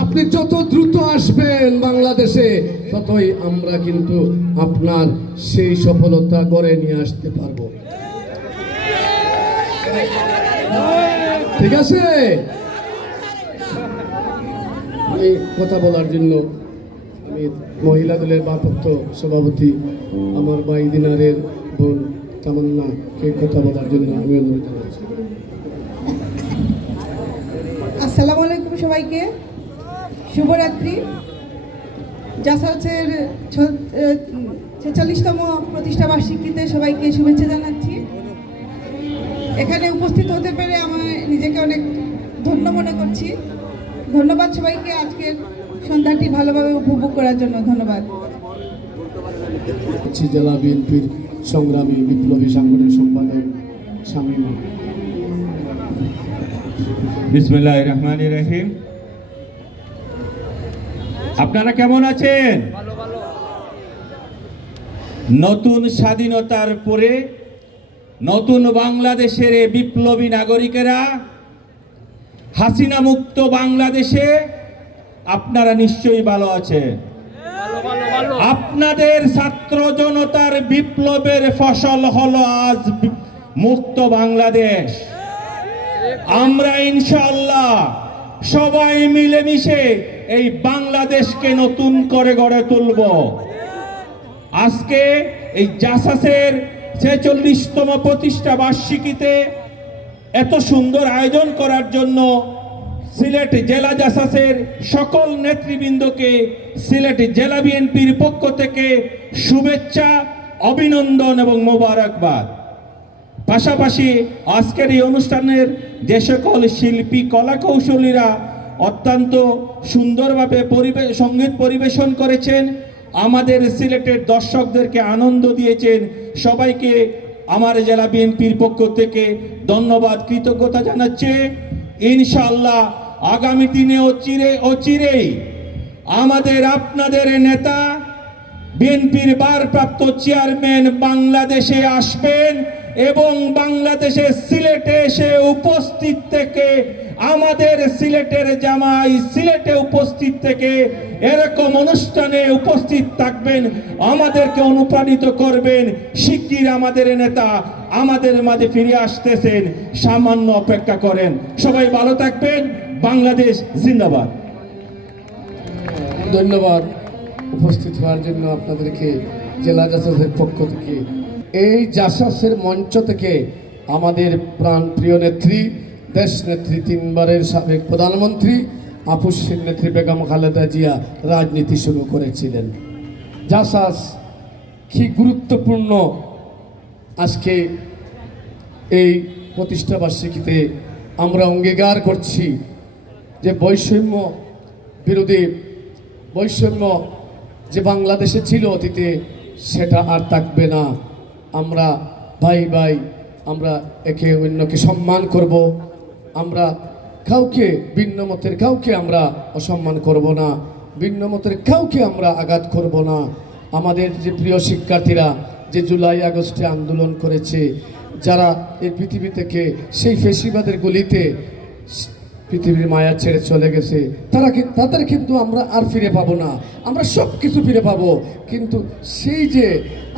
আপনি যত দ্রুত আসবেন বাংলাদেশে, ততই আমরা কিন্তু আপনার সেই সফলতা গড়ে নিয়ে আসতে পারব। ঠিক আছে? আমি কথা বলার জন্য আমি মহিলা দলের ভারপ্রাপ্ত সভাপতি, আমার ভাই দিনারের বোন তামান্নাকে কথা বলার জন্য আমি অনুরোধ জানাচ্ছি। আসসালামু আলাইকুম সবাইকে। শুভরাত্রি। জাসাসের ছেচল্লিশতম প্রতিষ্ঠা বার্ষিকীতে সবাইকে শুভেচ্ছা জানাচ্ছি। এখানে উপস্থিত হতে পেরে আমার নিজেকে অনেক ধন্য মনে করছি। ধন্যবাদ সবাইকে আজকের সন্ধ্যাটি ভালোভাবে উপভোগ করার জন্য ধন্যবাদ। জেলা বিএনপির সংগ্রামী বিপ্লবী সাংগঠনিক সম্পাদক স্বামী। বিসমুল্লাহ রহমান রহিম। আপনারা কেমন আছেন? নতুন স্বাধীনতার পরে নতুন বাংলাদেশের বিপ্লবী নাগরিকেরা, হাসিনা মুক্ত বাংলাদেশে আপনারা নিশ্চয়ই ভালো আছেন। আপনাদের ছাত্র জনতার বিপ্লবের ফসল হলো আজ মুক্ত বাংলাদেশ। আমরা ইনশাআল্লাহ সবাই মিলেমিশে এই বাংলাদেশকে নতুন করে গড়ে তুলব। আজকে এই জাসাসের ছেচল্লিশতম প্রতিষ্ঠা বার্ষিকীতে এত সুন্দর আয়োজন করার জন্য সিলেট জেলা জাসাসের সকল নেতৃবৃন্দকে, সিলেট জেলা বিএনপির পক্ষ থেকে শুভেচ্ছা, অভিনন্দন এবং মোবারকবাদ। পাশাপাশি আজকের এই অনুষ্ঠানের যে সকল শিল্পী কলা কৌশলীরা অত্যন্ত সুন্দরভাবে পরিবেশ সংগীত পরিবেশন করেছেন, আমাদের সিলেটের দর্শকদেরকে আনন্দ দিয়েছেন। সবাইকে আমার জেলা বিএনপির পক্ষ থেকে ধন্যবাদ, কৃতজ্ঞতা জানাচ্ছে। ইনশাআল্লাহ আগামী দিনে ও চিরে, ও চিরেই আমাদের আপনাদের নেতা বিএনপির ভারপ্রাপ্ত চেয়ারম্যান বাংলাদেশে আসবেন। এবং বাংলাদেশের সিলেটে এসে উপস্থিত থেকে, আমাদের সিলেটের জামাই সিলেটে উপস্থিত থেকে এরকম অনুষ্ঠানে উপস্থিত থাকবেন, আমাদেরকে অনুপ্রাণিত করবেন। শিগগির আমাদের নেতা আমাদের মাঝে ফিরে আসতেছেন, সামান্য অপেক্ষা করেন। সবাই ভালো থাকবেন, বাংলাদেশ জিন্দাবাদ। ধন্যবাদ উপস্থিত হওয়ার জন্য আপনাদেরকে, জেলা জাসাসের পক্ষ থেকে এই জাসাসের মঞ্চ থেকে আমাদের প্রাণ প্রিয় নেত্রী দেশ নেত্রী তিনবারের সাবেক প্রধানমন্ত্রী আপুসের নেত্রী বেগম খালেদা জিয়া রাজনীতি শুরু করেছিলেন। জাসাস, কি গুরুত্বপূর্ণ আজকে এই প্রতিষ্ঠা বার্ষিকীতে আমরা অঙ্গীকার করছি যে বৈষম্য বিরোধী, বৈষম্য যে বাংলাদেশে ছিল অতীতে, সেটা আর থাকবে না। আমরা ভাই ভাই আমরা একে অন্যকে সম্মান করব। আমরা কাউকে ভিন্ন মতের কাউকে আমরা অসম্মান করব না। ভিন্ন মতের কাউকে আমরা আঘাত করব না। আমাদের যে প্রিয় শিক্ষার্থীরা যে জুলাই, আগস্টে আন্দোলন করেছে, যারা এই পৃথিবী থেকে সেই ফেসিবাদের গলিতে পৃথিবীর মায়া ছেড়ে চলে গেছে। তারা তাদের কিন্তু আমরা আর ফিরে পাবো না। আমরা সব কিছু ফিরে পাবো। কিন্তু সেই যে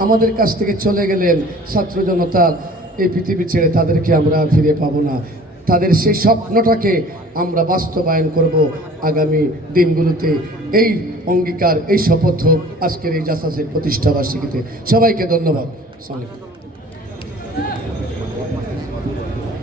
আমাদের কাছ থেকে চলে গেলেন ছাত্র জনতা, এই পৃথিবী ছেড়ে তাদেরকে আমরা ফিরে পাবো না। তাদের সেই স্বপ্নটাকে আমরা বাস্তবায়ন করব আগামী দিনগুলোতে। এই অঙ্গীকার, এই শপথ হোক আজকের এই জাসাসের প্রতিষ্ঠা বার্ষিকীতে সবাইকে ধন্যবাদ। আসসালামু